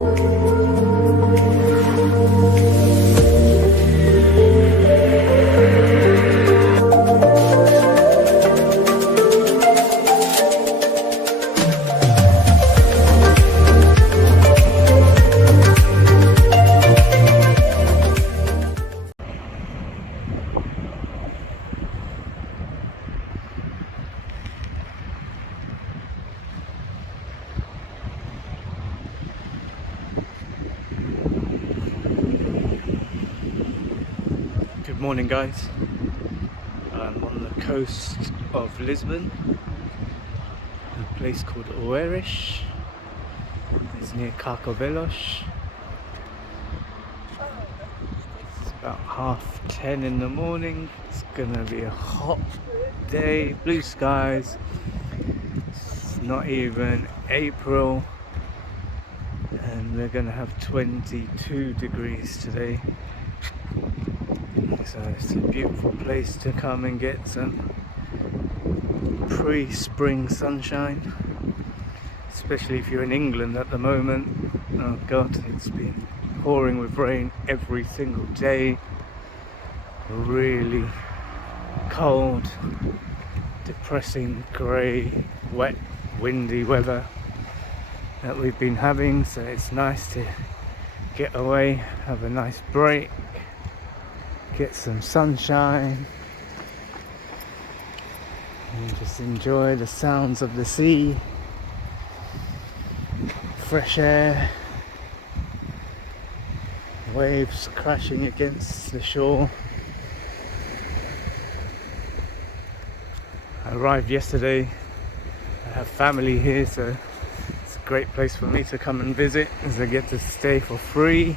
Good morning guys, I'm on the coast of Lisbon, a place called Oeiras. It's near Chalcolithic. It's about 10:30 in the morning. It's gonna be a hot day, blue skies. It's not even April and we're gonna have 22 degrees today. So it's a beautiful place to come and get some pre-spring sunshine, especially if you're in England at the moment. Oh god, it's been pouring with rain every single day. Really cold, depressing, grey, wet, windy weather that we've been having, so it's nice to get away, have a nice break, get some sunshine and just enjoy the sounds of the sea, fresh air, waves crashing against the shore. I arrived yesterday. I have family here, so it's a great place for me to come and visit as I get to stay for free.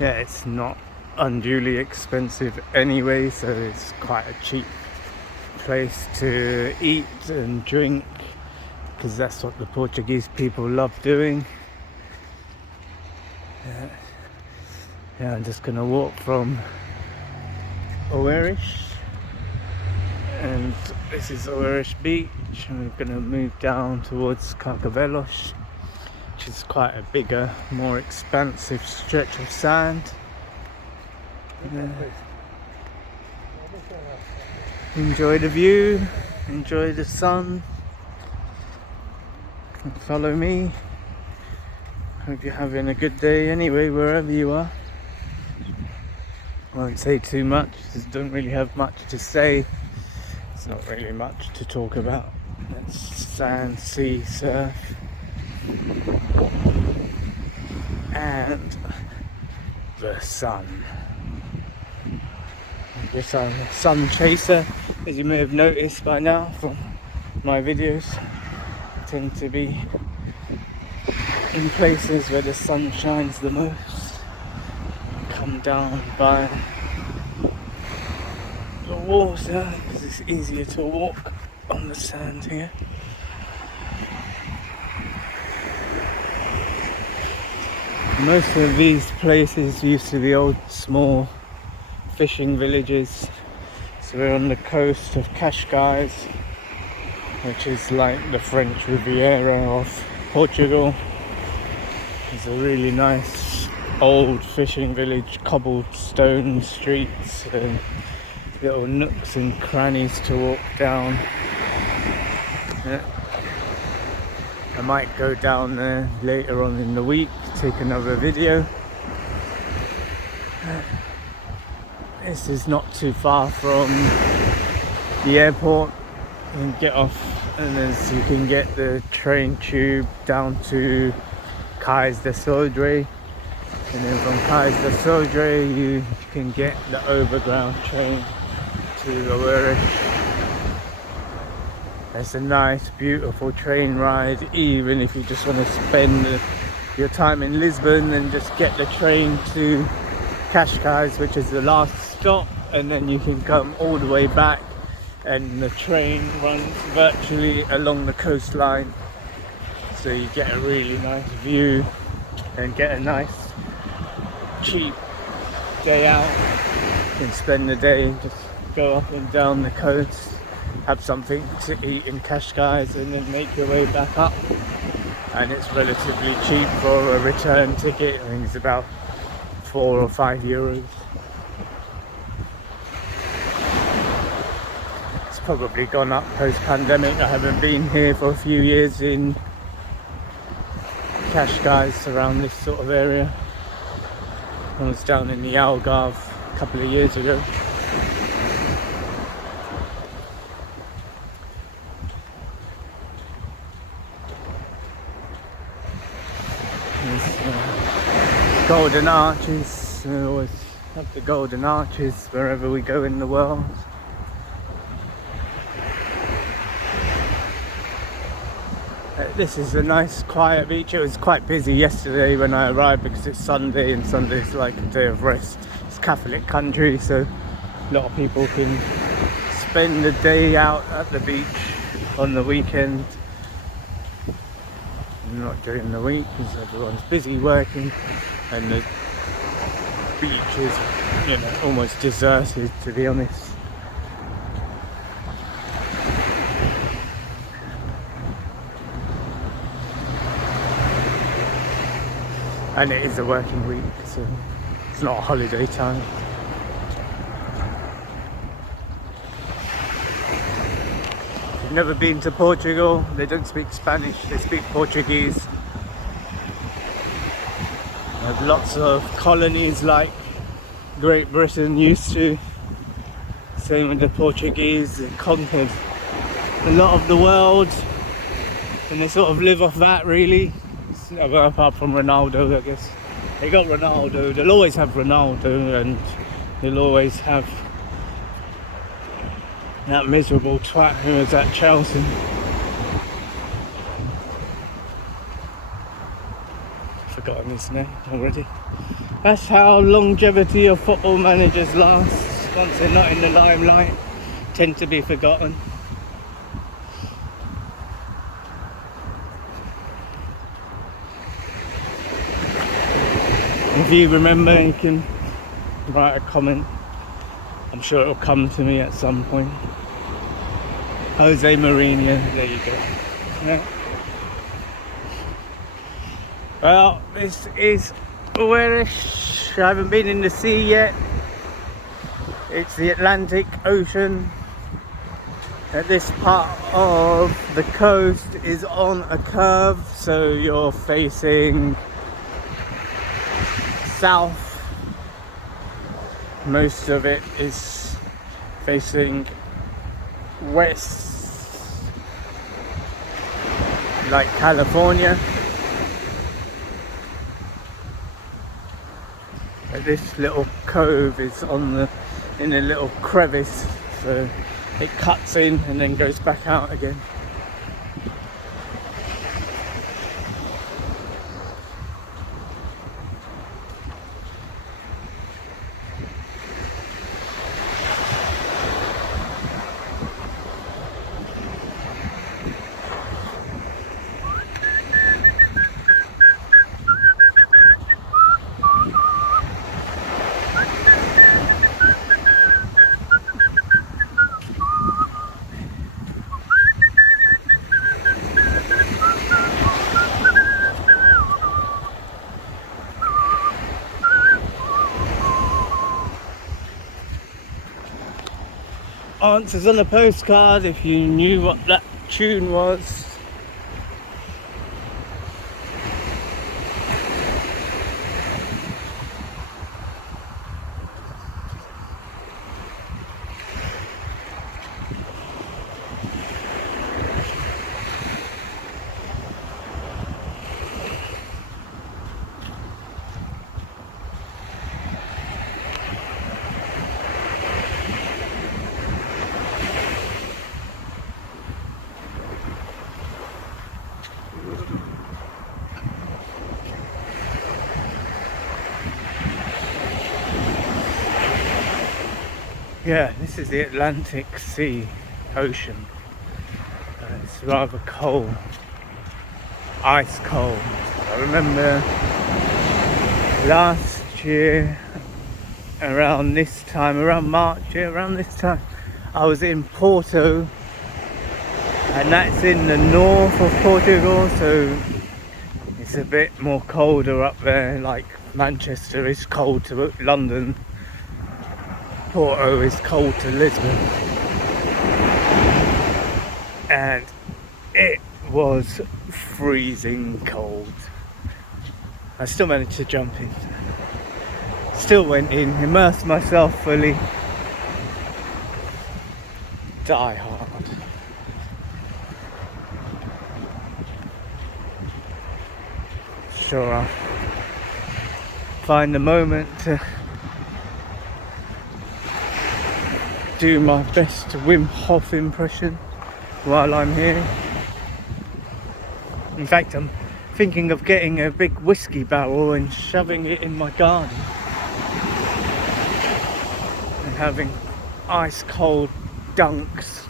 Yeah, it's not unduly expensive anyway, so it's quite a cheap place to eat and drink, because that's what the Portuguese people love doing. Yeah, I'm just gonna walk from Oeiras, and this is Oeiras beach, and we're gonna move down towards Chalcolithic, which is quite a bigger, more expansive stretch of sand. Enjoy the view, enjoy the sun, and follow me. Hope you're having a good day anyway, wherever you are. I won't say too much, because I don't really have much to say. It's not really much to talk about. It's sand, sea, surf, and the sun. I guess I'm a sun chaser, as you may have noticed by now from my videos. I tend to be in places where the sun shines the most. Come down by the water because it's easier to walk on the sand here. Most of these places used to be old small fishing villages. So we're on the coast of Cascais, which is like the French Riviera of Portugal. It's a really nice old fishing village, cobblestone streets and little nooks and crannies to walk down. Yeah. I might go down there later on in the week, take another video. This is not too far from the airport. You can get off and then you can get the train tube down to Cais de Sodre, and then from Cais de Sodre you can get the overground train to Oeiras. It's a nice, beautiful train ride, even if you just want to spend your time in Lisbon and just get the train to Cascais, which is the last stop, and then you can come all the way back, and the train runs virtually along the coastline, so you get a really nice view and get a nice cheap day out. You can spend the day and just go up and down the coast, have something to eat in Cascais, and then make your way back up. and it's relatively cheap for a return ticket. I think it's about €4 or €5. It's probably gone up post-pandemic. I haven't been here for a few years in Cascais, around this sort of area. I was down in the Algarve a couple of years ago. Golden arches, we always have the golden arches wherever we go in the world. This is a nice quiet beach. It was quite busy yesterday when I arrived because it's Sunday, and Sunday's like a day of rest. It's a Catholic country, so a lot of people can spend the day out at the beach on the weekend. Not during the week because everyone's busy working, and the beach is, you know, almost deserted, to be honest. And it is a working week, so it's not a holiday time. If you've never been to Portugal, they don't speak Spanish, they speak Portuguese. They have lots of colonies like Great Britain used to. Same with the Portuguese. They conquered a lot of the world, and they sort of live off that, really. Apart from Ronaldo, I guess. They got Ronaldo, they'll always have Ronaldo, and they'll always have that miserable twat who was at Chelsea. Forgotten his name already. That's how longevity of football managers lasts. Once they're not in the limelight, tend to be forgotten. If you remember, you can write a comment. I'm sure it'll come to me at some point. Jose Mourinho, there you go. Yeah. Well, this is Oeiras. I haven't been in the sea yet. It's the Atlantic Ocean. This part of the coast is on a curve, so you're facing south. Most of it is facing west, like California. This little cove is in a little crevice, so it cuts in and then goes back out again. Answers on a postcard if you knew what that tune was. Yeah, this is the Atlantic Ocean. It's rather cold, ice cold. I remember last year around this time, around March, around this time, I was in Porto, and that's in the north of Portugal, so it's a bit more colder up there, like Manchester is cold to London, Porto is cold to Lisbon, and it was freezing cold. I still managed to jump in, still went in, immersed myself fully, die hard. Sure, I'll find a moment to do my best Wim Hof impression while I'm here. In fact, I'm thinking of getting a big whiskey barrel and shoving it in my garden and having ice cold dunks.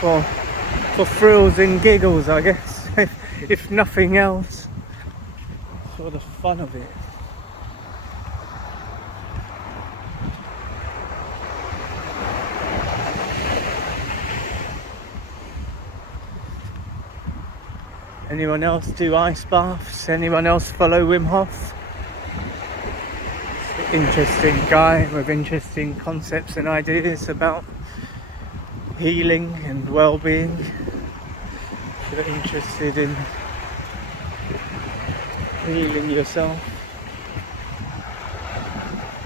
For thrills and giggles, I guess, if nothing else, for the fun of it. Anyone else do ice baths? Anyone else follow Wim Hof? Interesting guy with interesting concepts and ideas about healing and well-being. If you're interested in healing yourself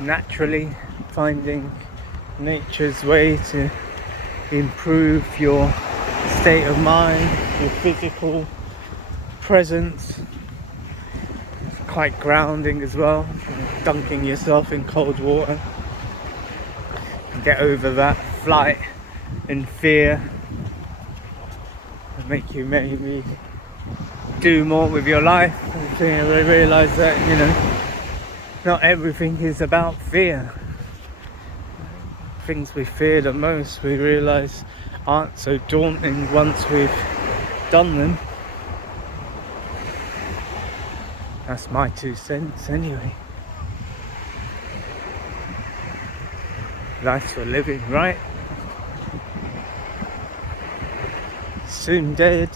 naturally, finding nature's way to improve your state of mind, your physical presence. It's quite grounding as well, dunking yourself in cold water. Get over that flight and fear and make you maybe do more with your life. And I realise that, you know, not everything is about fear. Things we fear the most, we realise aren't so daunting once we've done them. That's my 2 cents anyway. Life's for living, right? Soon dead.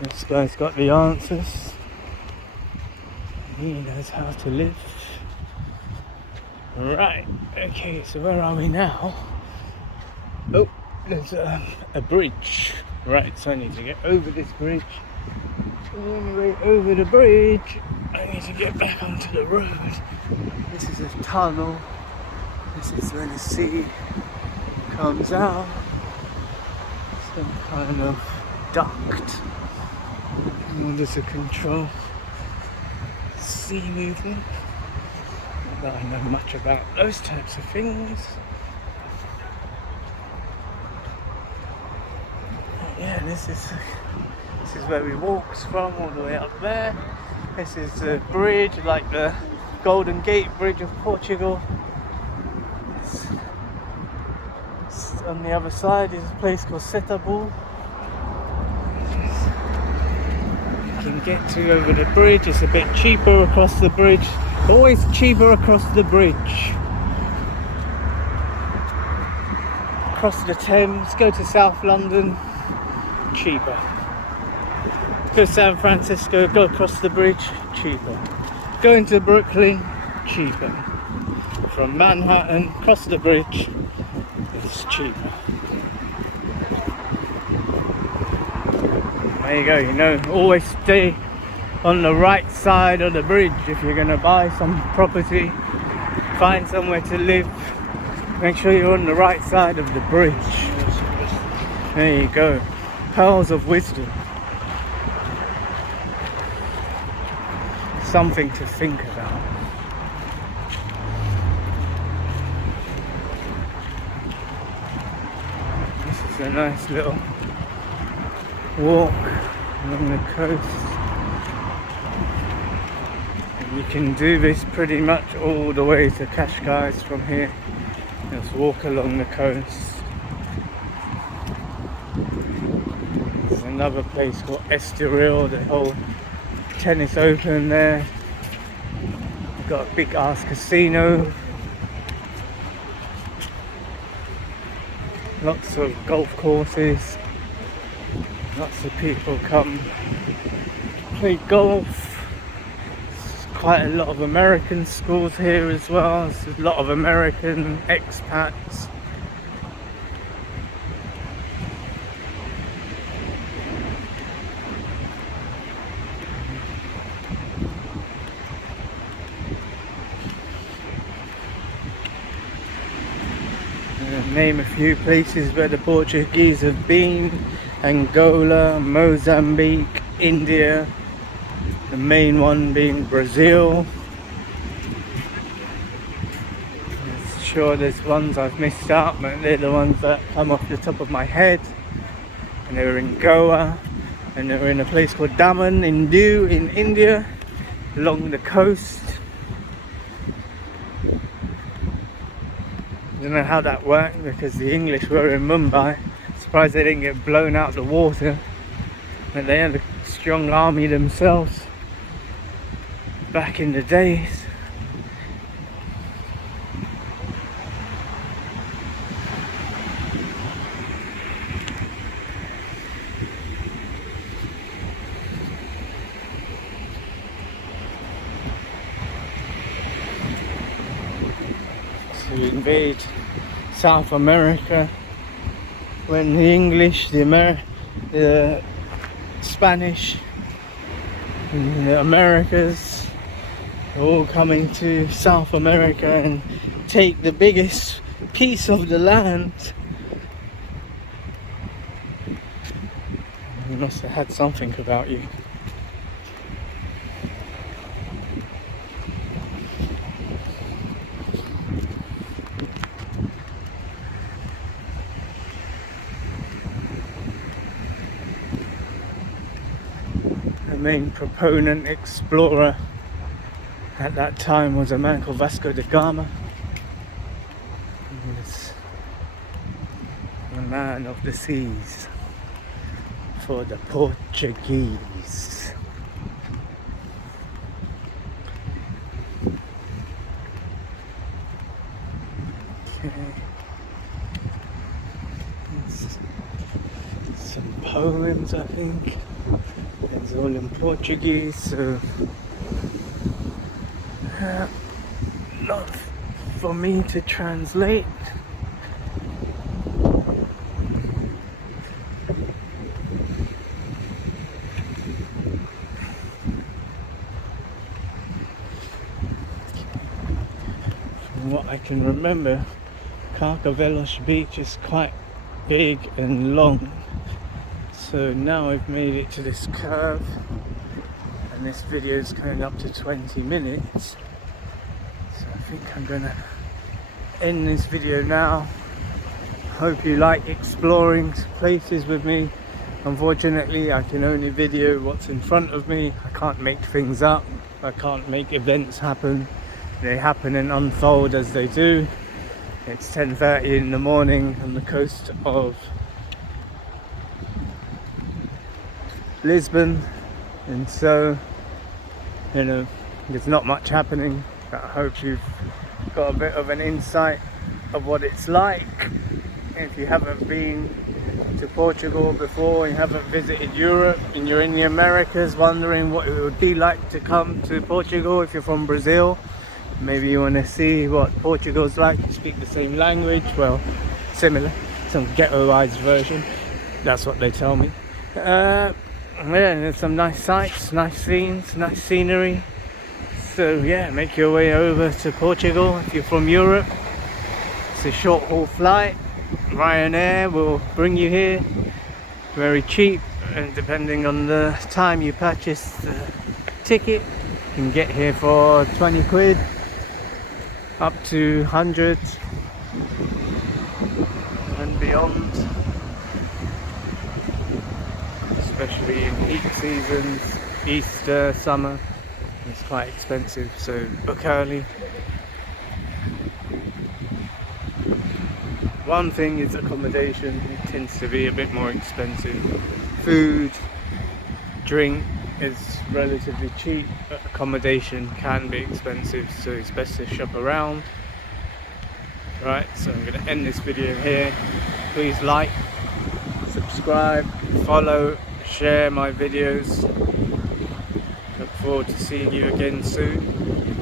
This guy's got the answers. He knows how to live. Right, okay, so where are we now? Oh, there's a bridge. Right, so I need to get over this bridge. And the only way over the bridge, I need to get back onto the road. This is a tunnel. This is where the sea comes out. Some kind of duct in order to control sea movement. Not that I know much about those types of things. Yeah, this is where we walked from, all the way up there. This is the bridge, like the Golden Gate Bridge of Portugal. On the other side is a place called Setúbal. You can get to over the bridge. It's a bit cheaper across the bridge. Always cheaper across the bridge. Across the Thames, go to South London, cheaper. Go to San Francisco, go across the bridge, cheaper. Go into Brooklyn, cheaper. From Manhattan, across the bridge, it's cheaper. There you go, you know, always stay on the right side of the bridge if you're going to buy some property, find somewhere to live. Make sure you're on the right side of the bridge. There you go. Pearls of wisdom. Something to think about. This is a nice little walk along the coast. And you can do this pretty much all the way to Cascais from here. Just walk along the coast. There's another place called Estoril, the whole tennis open there. We've got a big ass casino. Lots of golf courses. Lots of people come play golf. There's quite a lot of American schools here as well. There's a lot of American expats. Name a few places where the Portuguese have been: Angola, Mozambique, India, the main one being Brazil. I'm sure there's ones I've missed out, but they're the ones that come off the top of my head. And they were in Goa, and they were in a place called Daman in Diu in India, along the coast. I don't know how that worked because the English were in Mumbai. Surprised they didn't get blown out of the water. But they had a strong army themselves back in the days. To invade South America when the English, the Spanish and the Americas are all coming to South America and take the biggest piece of the land. You must have had something about you. The main proponent explorer at that time was a man called Vasco da Gama. He was the man of the seas for the Portuguese. Okay. Some poems, I think. It's all in Portuguese, so not for me to translate. From what I can remember, Chalcolithic beach is quite big and long. So now I've made it to this curve, and this video is going up to 20 minutes. So I think I'm gonna end this video now. Hope you like exploring places with me. Unfortunately, I can only video what's in front of me. I can't make things up. I can't make events happen. They happen and unfold as they do. It's 10:30 in the morning on the coast of Lisbon, and so, you know, there's not much happening, but I hope you've got a bit of an insight of what it's like. If you haven't been to Portugal before, you haven't visited Europe, and you're in the Americas wondering what it would be like to come to Portugal. If you're from Brazil, maybe you want to see what Portugal's like. You speak the same language, well, similar, some ghettoized version, that's what they tell me. Yeah, there's some nice sights, nice scenes, nice scenery. So yeah, make your way over to Portugal if you're from Europe. It's a short haul flight. Ryanair will bring you here, very cheap, and depending on the time you purchase the ticket, you can get here for 20 quid up to 100 and beyond. Especially in heat seasons, Easter, summer, it's quite expensive, so book early. One thing is accommodation, it tends to be a bit more expensive. Food, drink, is relatively cheap, but accommodation can be expensive, so it's best to shop around. Right, so I'm going to end this video here. Please like, subscribe, follow, share my videos. Look forward to seeing you again soon.